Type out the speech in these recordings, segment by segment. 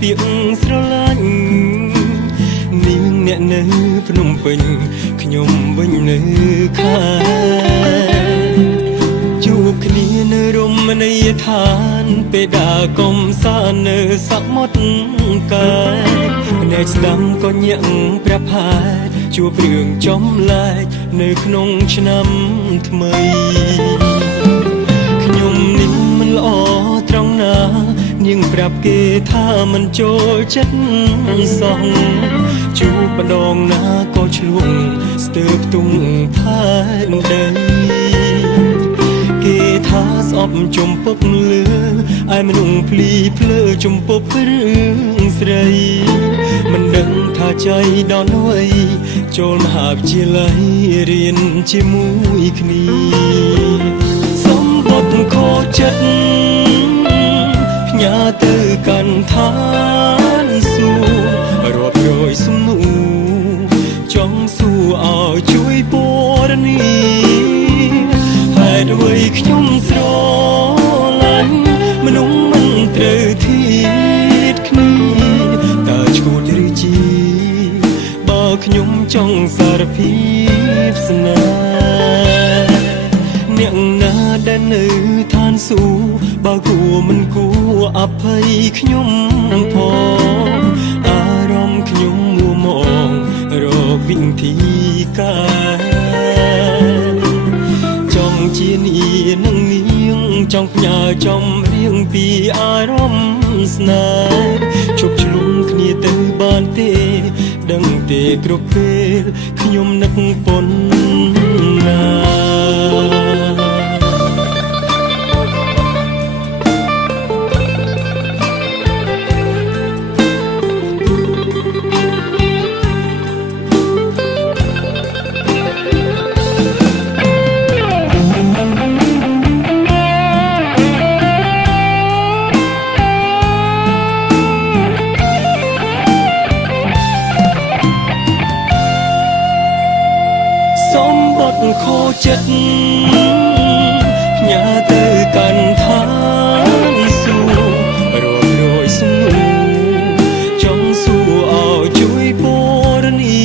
ពាក្យស្រឡាញ់នាងអ្នកនៅភ្នំពេញខ្ញុំវិញនៅខេត្តជួបគ្នានៅរមណីយដ្ឋានពេលដើរកំសាន្តនៅសមុទ្រកែភ្នែកស្ដាំក៏ញាក់ព្រះផែនជួបរឿងចំលែកនៅក្នុងឆ្នាំថ្មីខ្ញុំនេះមិនល្អត្រង់ណានាងប្រាប់គេថាមិនចូលចិត្តសោះជួបម្ដងណាក៏ឆ្លងស្ទើរផ្ទុំផែនដីគេថាស្អប់ចំពុកលឺឯមនុស្សភ្លីភ្លើចំពុករឿងស្រីមិនដឹងថាใจដល់នោះអីចូលមហាវិទ្យាល័យរៀនជាមួយគ្នាសម្បត្តិខូចចិត្តផ្ញើទៅកាន់ឋានសួគ៌រាប់រយសំណួរចង់សួរឲ្យជួយពរនីហេតុអ្វីខ្ញុំស្រឡាញ់មនុស្សមិនត្រូវធៀបគ្នាតើឈួតឬជីបើខ្ញុំចង់សារភាពស្នេហ៍អ្នកណាដែលនៅឋានសួគ៌បើគួរមិនគួរអភ័យខ្ញុំផងអារម្មណ៍ខ្ញុំមួមងរកវិធីការចង់ជានេះនឹងនាងចង់ផ្ញើចំរៀងពីអារម្មណ៍ស្នេហ៍ជប់ឆ្លងគ្នាទៅបានទេដឹងទេគ្រប់ពេលខ្ញុំនឹកប៉ុណ្ណាសម្បត្តិខូចចិត្តផ្ញើទៅកាន់ឋានសួគ៌រាប់រយសំណួរចង់សួរឲ្យជួយពរនី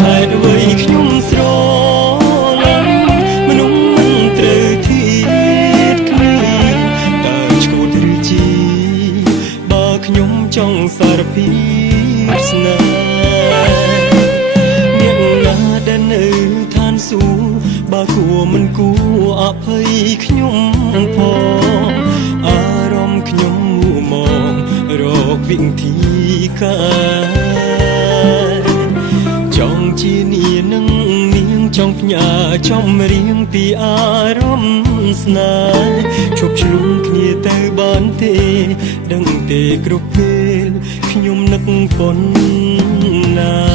ហេតុអ្វីខ្ញុំស្រឡាញ់មនុស្សមិនត្រូវធៀបគ្នាតើឈួតឬជីបើខ្ញុំចង់សារភាពស្នេហ៍នៅឋានសួគ៌បើគួរមិនគួរអភ័យខ្ញុំផងអារម្មណ៍ខ្ញុំមួមងរកវិធីការចង់ជានាងនឹងនាងចង់ផ្ញើចំរៀងពីអារម្មណ៍ស្នេហ៍ជប់ឆ្លងគ្នាទៅបានទេដឹងទេគ្រប់ពេលខ្ញុំនឹកប៉ុណ្ណា